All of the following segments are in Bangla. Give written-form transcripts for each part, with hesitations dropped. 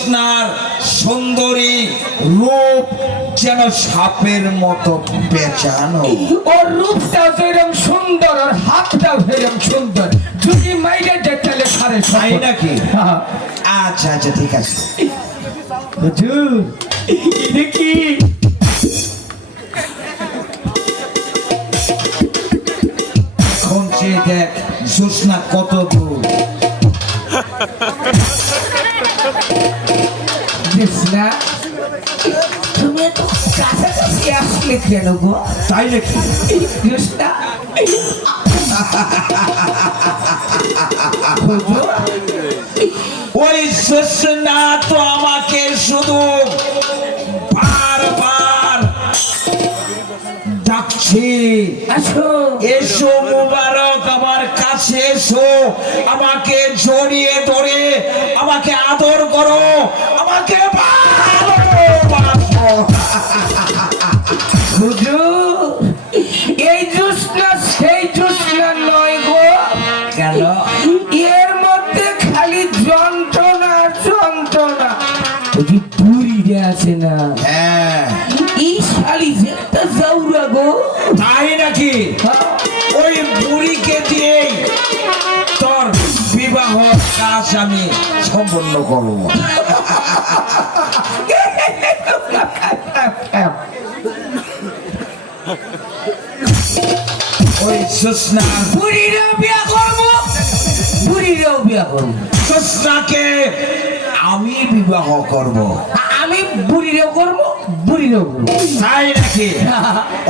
আপনার সুন্দরী রূপ যেন সাপের মতো পেঁচানো। ওর রূপটা যেরকম সুন্দর, ওর হাতটাও যেরকম সুন্দর। যদি মাইরে দেখলে সারে তাই নাকি? আচ্ছা আচ্ছা ঠিক আছে। হুজুর দেখি এখন যে দেখ জোৎস্না কত দূর। জোৎস্না, তুমি এত কাছাকাছি আসলে কেন গো? তাই নাকি? জোৎস্না, হুজুর, ওই জোৎস্না তো আমাকে শুধু বারবার ডাকছে, আসো এসো মুবারক, আমার কাছে এসো, আমাকে জড়িয়ে ধরে আমাকে আদর করো, আমাকে ভালোবাসো। হুজুর, এই জোৎস্না সেই জোৎস্না নয় গো। কেন? এর মধ্যে খালি যন্ত্রণা যন্ত্রণা। ওই যে বুড়িটা আছে না, হ্যাঁ এই শালি যে একটা জাউরা গো। তাই নাকি? ওই বুড়িকে দিয়েই তোর বিবাহ কাজ আমি সম্পন্ন করবো। ওই জোৎস্না, বুড়িরাও বিয়া করবো, বুড়িরাও বিয়া করবো। জোৎস্নাকে আমি বিবাহ করব। আমি বুড়িরাও করবো, বুড়িরাও করবো। তাই নাকি?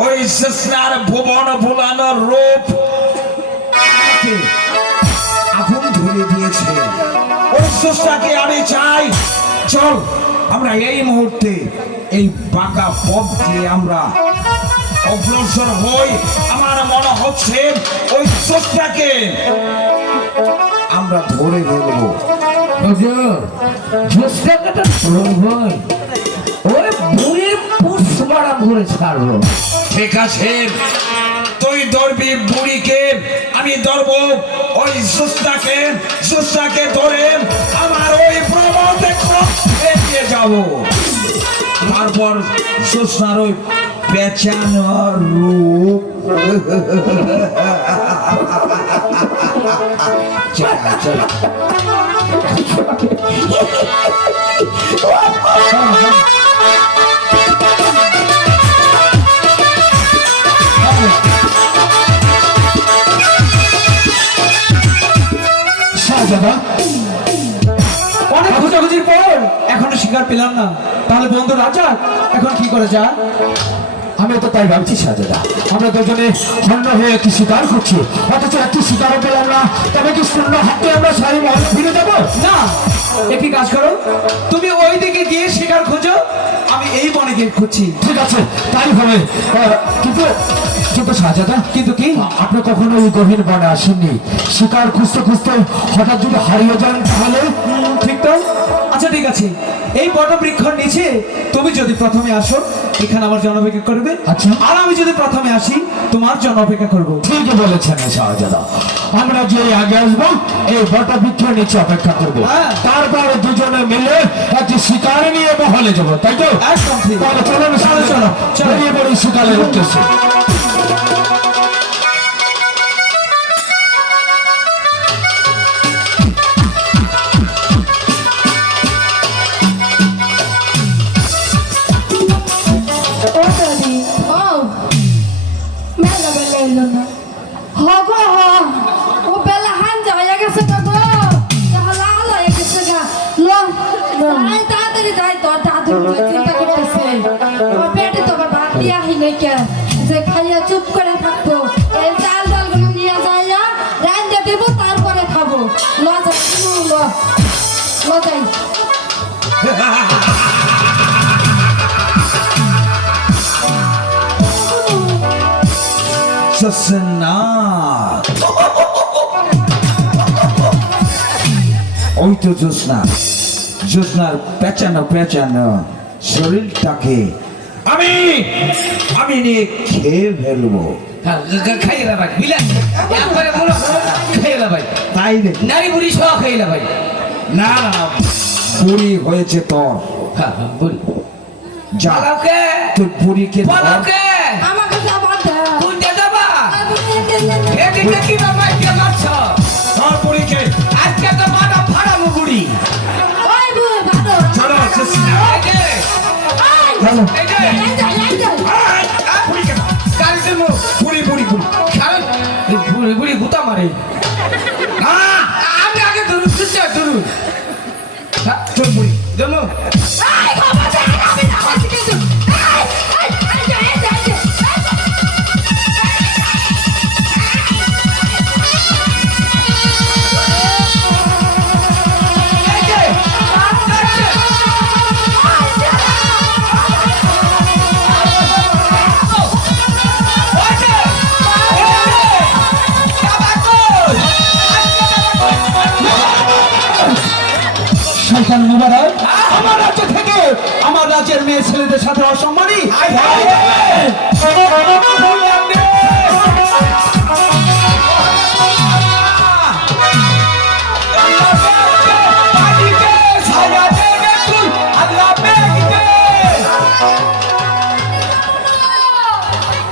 ওই জোৎস্নার ভুবন ভুলানোর রূপ আমাকে আগুন ধরে দিয়েছে। ওই জোৎস্নাকে আমি চাই। চল আমরা এই মুহূর্তে এই বাঁকা পথ দিয়ে আমরা অগ্রসর হই। আমার মনে হচ্ছে ওই জোৎস্নাকে আমরা ধরে ফেলবো। হুজুর, জোৎস্নাটা প্রভয়, ওই বুড়ির পুষ মারা ঘুরে ছাড়বো। ঠিক আছে, তুই ধরবি বুড়িকে, আমি ধরবো ওই জোৎস্নাকে ধরে আমার ওই প্রমোদে এগিয়ে যাবো। তারপর জোৎস্নার ওই পেঁচানোর রূপ। চল চল দাদা, অনেক খোঁজাখুঁজির পর এখনো শিকার পেলাম না। তাহলে বন্ধু রাজা এখন কি করে যা? আমি তো তাই ভাবছি শাহজাদা, আমরা দুজনে হন্য হয়ে একটি শিকার করছি, অথচ একটি শিকারও পেলাম না। তবে কি শূন্য হাতে আমরা সারি মহলে ফিরে যাবো? না, একটি কাজ করো, তুমি ওই দিকে গিয়ে শিকার খোঁজো, আমি এই বনে গিয়ে খুঁজছি। ঠিক আছে, তাই হবে। কিন্তু কিন্তু শাহজাদা, কিন্তু কি আপনি কখনো এই গভীর বনে আসেননি? শিকার খুঁজতে খুঁজতে হঠাৎ যদি হারিয়ে যান তাহলে? ঠিক তো। আচ্ছা ঠিক আছে, এই বট বৃক্ষর নিচে তুমি যদি প্রথমে আসো, এখানে আমার জন্য অপেক্ষা করবে। আচ্ছা, আর আমি যদি প্রথমে আসি, তোমার জন্য অপেক্ষা করবো। ঠিকই বলেছেন শাহজাদা, আমরা যে আগে আসবো এই বট বৃক্ষের নিচে অপেক্ষা করবো, তারপরে দুজনে মিলে একটি শিকার নিয়ে মহলে যাবো, তাই তো? একদম ঠিক। চলো চলো চলো চলো বেরিয়ে পড়ি শিকারের উদ্দেশ্যে। যে খাইয়া চুপ করে থাকবো, এই চাল ডালগুলো নিয়ে যাইয়া রান্না দেবো, তারপরে খাবো। লজা লজাই জোৎস্না, ওই তো জোৎস্নার পেঁচানো পেঁচানো শরীরটাকে আমি আমি নিয়ে খেয়ে ফেলবো। খাইলা ভাই বিলা একবারে বলো খাইলা ভাই তাই রে? নারী বুড়ি সহ খাইলা ভাই। না না বুড়ি হয়েছে তোর হ্যাঁ বলি যা পালাওকে তোর বুড়িকে ধর। পালাওকে আমাকে যাবার দাও কোনটা যাবা আমি এখানে- এদিকে কি বাবা কে মারছ ধর বুড়িকে আজকে তো মারা ফাড়াবো বুড়ি ওই বুড়ি ভালো চলো জোসনা এই যে হ্যালো এই যে এই যা, এই যা। বুড়িকে ধর। গাড়ি দেবো বুড়ি বুড়ি বুড়ি কারণ এই বুড়ি বুড়ি গুতা মারে না আমি আগে ধরুন ধরুন তোর বুড়ি দেবো এই খবর দে, আমি যাচ্ছি কিন্তু। এই, এই যা, এই যা, এই যা। এই যে ওই যে শয়তান মুবারক আমার রাজ্য থেকে আমার রাজ্যের মেয়ে ছেলেদের সাথে অসম্মানী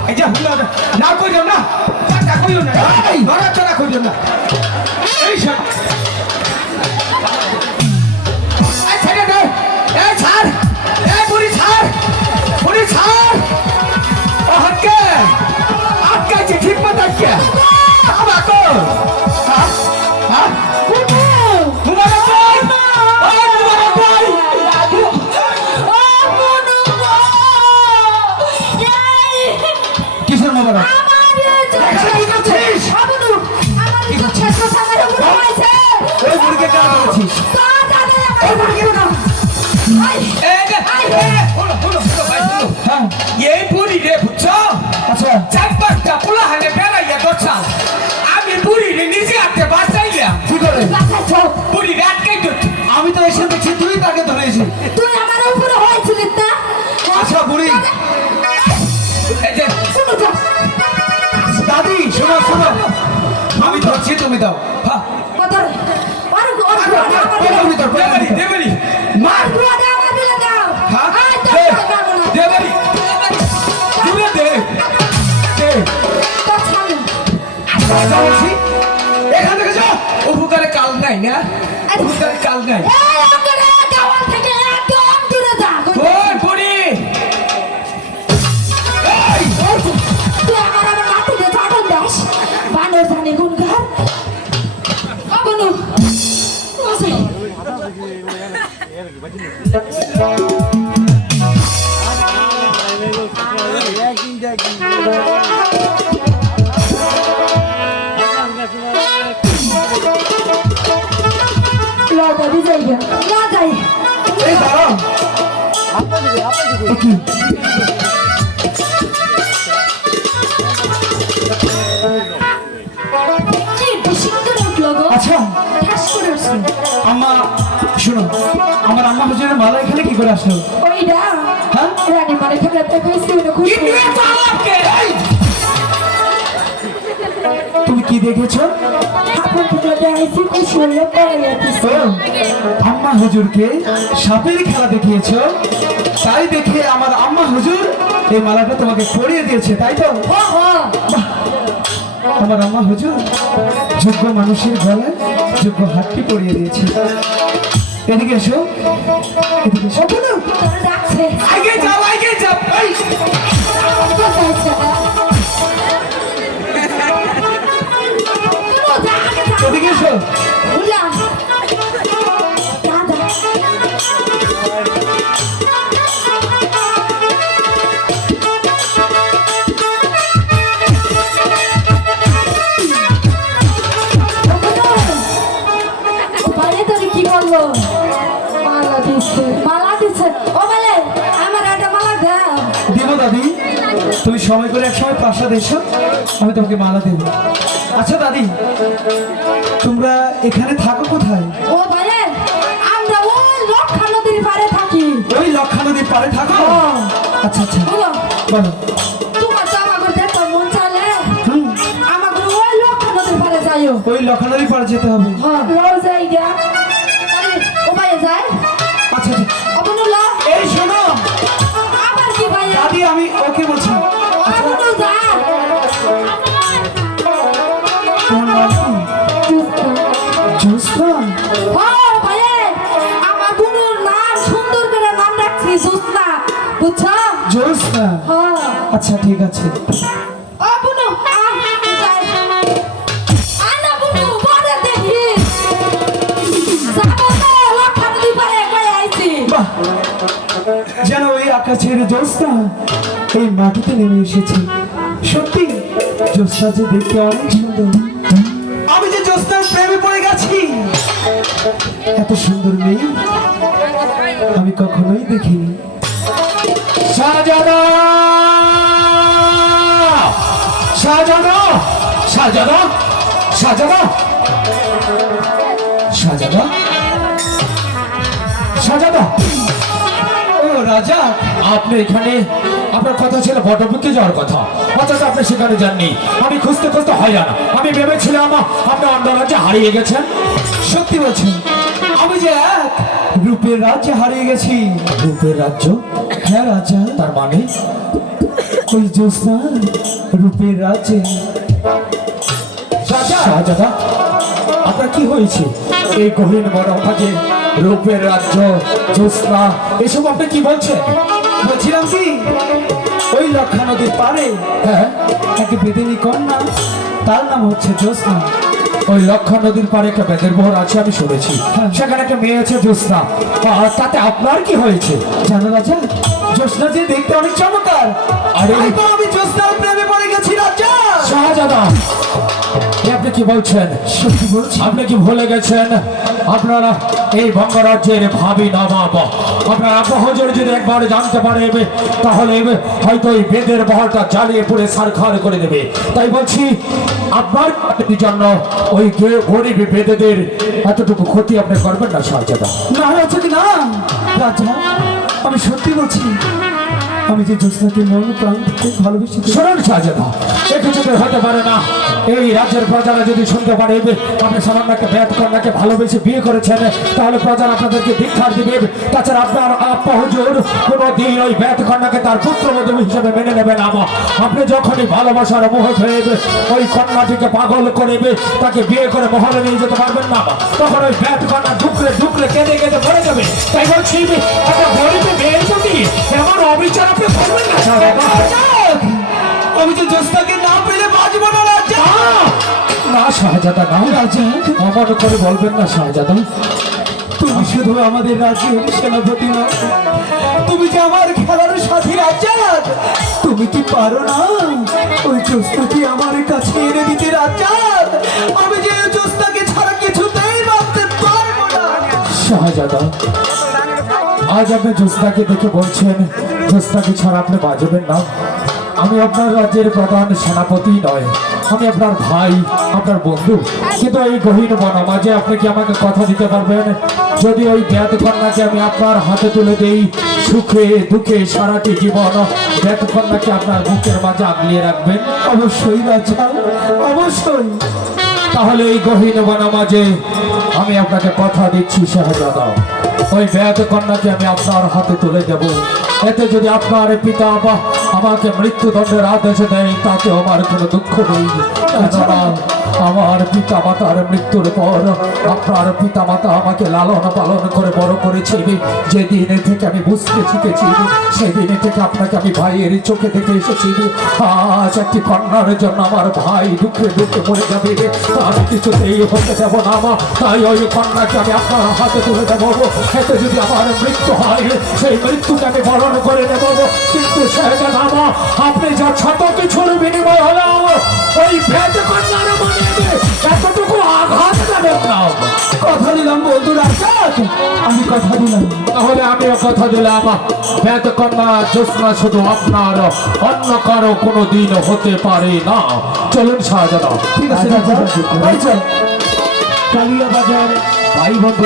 এই যে হলো না কইও না টাকা কইও না এই ধরা ধরা কইও না এই সব এই ছেড়ে দে এই ছাড় এই বুড়ি ছাড় বুড়ি ছাড় ও হটকে আটকাইছে ঠিক মতো আটকে বাবা কো হ্যাঁ হ্যাঁ মুবারক ভাই ওই মুবারক ভাই ও বুনু গো। এই, কিসের মুবারক আমার এই যে- এখানে কি করছিস? ও বুনু, আমার এই যে ছোট সামনে বুনু হয়েছে। ওই বুড়িকে কেন করেছিস তো দাদা, আমার বুনু। এই, এই যে হলো হলো হলো ভাই হলো হ্যাঁ এই বুড়ি রে বুঝছো আচ্ছা চার পাঁচটা পোলা হানে বেড়াইয়া দরছা আমি বুড়ি রে নিজে হাতে বাঁচাইলাম কি করে বাঁচাইছ। বুড়ি রে আটকাই ধরছি আমি তো এসে দেখছি তুই তাকে ধরেছিস তুই আমার উপরে হয়েছিলিস না? আচ্ছা বুড়ি এই যে বুনু যা। দাদি শোনো শোনো আমি ধরছি তুমি দাও হ্যাঁ কতরে? ওর ঘর ঘর আমার দিলে- তুমি দাও দেবারি দেবারি মার ঘর আমার দিলে দাও। হ্যাঁ এই তো দে পারবো না। দেবারি তুলে দে দে তোর সামনে। যা বলছি এখান থেকে যা উপকারে কাল নাই না উপকারে কাল নাই এই অঙ্গনে দেওয়াল থেকে একদম দূরে যা। ওই বুড়ি এই, তুই আমার নাতিকে চাটন দাস। বানর জানে গুনগার। ও বুনু। ওসে। লড়া দি যাই গে। না যাই। এই দাঁড়াও এ কি কি বেশি করে উঠলো গো? আচ্ছা ঠাস করে উঠছে। আম্মা শোনো আমার আম্মা হুজুরের মালা এখানে কি করে আসলো ওইটা হ্যাঁ রানী মানে খেলে পেয়েছি ওটা খুশি কি নিয়ে চালাকে তুমি কি দেখেছো আপন থেকে দেখাইছি খুশি হয়ে পড়ে যাচ্ছে ও, আম্মা হুজুরকে সাপের খেলা দেখিয়েছো তাই দেখে আমার আম্মা হুজুর এই মালাটা তোমাকে পরিয়ে দিয়েছে তাই তো ও হো বাহ! আমার আম্মা হুজুর যোগ্য মানুষের গলায় যোগ্য হাতটি পরিয়ে দিয়েছে এদিকে এসো এদিকে এসো বলো। তোরা ডাকছে আগে যাও এই কোথায় ছেলে? কোনো যা আগে যা। এদিকে এসো উলা। দাদা। ও বাইরে তোরে কি করলো? মালা দিচ্ছে মালা দিচ্ছে ও বলে আমার একটা মালা দাও দেবো দাদি তুমি সময় করে এক সময় প্রাসাদ এসো আমি তোমাকে মালা দেবো আচ্ছা দাদি তোমরা এখানে থাকো কোথায় ও বলে আমরা ওই লক্ষা নদীর পাড়ে থাকি ওই লক্ষা নদীর পাড়ে থাকো হ্যাঁ। আচ্ছা আচ্ছা বলো বলো তোমার তো আমাকে দেখো মন চালে হুম, আমাকে ওই লক্ষা নদীর পাড়ে যাইও ওই লক্ষা নদীর পাড়ে যেতে হবে হ্যাঁ যাই গা আরে ও বাইরে যায় জ্যোৎস্না হ্যাঁ আচ্ছা ঠিক আছে ও বুনু আনা বুনু পরে দেখি যাবো তো লক্ষণ দুই পারে একবার আইছি বাহ যেন ওই আকাশের জ্যোৎস্না এই মাটিতে নেমে এসেছে সত্যি জ্যোৎস্না যে দেখতে অনেক সুন্দর আমি যে জ্যোৎস্নার প্রেমে পড়ে গেছি এত সুন্দর মেয়ে আমি কখনোই দেখিনি শাহজাদা শাহজাদা শাহজাদা শাহজাদা শাহজাদা শাহজাদা ও রাজা আপনি এখানে আপনার কথা ছিল বটবৃক্ষে যাওয়ার কথা অথচ আপনি সেখানে যাননি আমি খুঁজতে খুঁজতে হয় না আমি ভেবেছিলাম আপনি অন্য রাজ্যে হারিয়ে গেছেন সত্যি বলছেন আমি যে এক রূপের রাজ্যে হারিয়ে গেছি রূপের রাজ্য হ্যাঁ রাজা তার মানে ওই জ্যোৎস্না রূপের রাজ্যে শাহজাদা আপনার কি হয়েছে এই গহীন বড় মাঝে রূপের রাজ্য জ্যোৎস্না এসব আপনি কি বলছেন বলছিলাম কি ওই লক্ষা নদীর পারে হ্যাঁ এক বেদিনী কন্যা তার নাম হচ্ছে জ্যোৎস্না ওই লক্ষা নদীর পারে একটা বেদের বহর আছে আমি শুনেছি হ্যাঁ। সেখানে একটা মেয়ে আছে জ্যোৎস্না আর তাতে আপনার কি হয়েছে জানো রাজা জ্যোৎস্না যে দেখতে অনেক চমৎকার আরে তাই তো আমি জ্যোৎস্নার প্রেমে পড়ে গেছি রাজা শাহজাদা এ আপনি কি বলছেন সত্যি বলছি আপনি কি ভুলে গেছেন আপনারা এই বঙ্গরাজ্যের ভাবি নবাব আপনার আবহাওয়ার যদি একবার জানতে পারে তাহলে হয়তো এই বেদের বহরটা জ্বালিয়ে পুড়ে সারখার করে দেবে তাই বলছি আপনার জন্য ওই গরিব বেদেদের এতটুকু ক্ষতি আপনি করবেন না শাহজাদা না রাজা কি না রাজা আমি সত্যি বলছি আমি যে জ্যোৎস্নাকে মন প্রাণ থেকে ভালোবেসে শুনুন শাহজাদা এ কিছুতে হতে পারে না এই রাজ্যের প্রজারা যদি শুনতে পারে আপনি সামান্য একটা ব্যাত কন্যাকে ভালোবেসে বিয়ে করেছেন তাহলে প্রজারা আপনাদেরকে দীক্ষার দিবে তাছাড়া আপনার আপ্পা হুজুর কোনোদিন ওই ব্যাত কন্যাকে তার পুত্রবধূ হিসেবে মেনে নেবে না আপনি যখনই ভালোবাসার মোহ হয়ে ওই কন্যাটিকে পাগল করে তাকে বিয়ে করে মহলে নিয়ে যেতে পারবেন না তখন ওই ব্যাত কন্যা ঢুকলে ঢুকলে কেঁদে কেঁদে মরে যাবে তাই বলছি একটা গরিব মেয়ের প্রতি এমন অবিচার আপনি করবেন না শাহজাদা আমি যে জ্যোৎস্নাকে না পেলে বাঁচবো না রাজা না শাহজাদা না রাজা অমন করে বলবেন না শাহজাদা তুমি শুধু আমাদের রাজ্যের সেনাপতি না তুমি যে আমার খেলার সাথী রাজা তুমি কি পারো না ওই জ্যোৎস্নাকে আমার কাছে এনে দিতে রাজা আমি যে ওই জ্যোৎস্নাকে ছাড়া কিছুতেই বাঁচতে পারবো না শাহজাদা আজ আপনি জ্যোৎস্নাকে দেখে বলছেন জ্যোৎস্নাকে ছাড়া আপনি বাঁচবেন না আমি আপনার রাজ্যের প্রধান সেনাপতি নয় আমি আপনার ভাই আপনার বন্ধু কিন্তু এই গহীন বনমাঝে আপনি কি আমাকে কথা দিতে পারবেন যদি ওই ব্যাত কন্যাকে আমি আপনার হাতে তুলে দেই সুখে দুঃখে সারাটি জীবন ব্যাত কন্যাকে আপনার বুকের মাঝে আগলিয়ে রাখবেন অবশ্যই রাজা অবশ্যই তাহলে এই গহীন বনমাঝে আমি আপনাকে কথা দিচ্ছি শাহজাদা ওই ব্যাত কন্যাকে আমি আপনার হাতে তুলে দেব এতে যদি আপনার পিতা বা আমাকে মৃত্যুদণ্ডের আদেশ দেয় তাতে আমার কোনো দুঃখ নেই কেননা আমার পিতা মাতার মৃত্যুর পর আপনার পিতা মাতা আমাকে লালন পালন করে বড় করেছিল যেদিন থেকে আমি বুঝতে শিখেছি সেদিন থেকে আপনাকে আমি ভাইয়ের চোখে দেখে এসেছি আজ একটি কন্যার জন্য আমার ভাই দুঃখে দুঃখে মরে যাবে আমি কিছুতেই হতে দেব না তাই ওই কন্যাকে আমি আপনার হাতে তুলে দেব এতে যদি আমার মৃত্যু হয় সেই মৃত্যুকে আমি বরণ করে নেব কিন্তু শাহজাদা আপনি যা ছোট কিছুর বিনিময় হলো ওই ভেদ কন্যার মনে এতটুকু আঘাত দেবেন না কথা দিলাম বন্ধু রাজা আমি কথা দিলাম তাহলে আমিও কথা দিলাম ভেদ কন্যা জ্যোৎস্না শুধু আপনার অন্য কারো কোনো দিন হতে পারে না চলুন শাহজাদা ঠিক আছে রাজা কালিয়া বাজার ভাই বন্ধু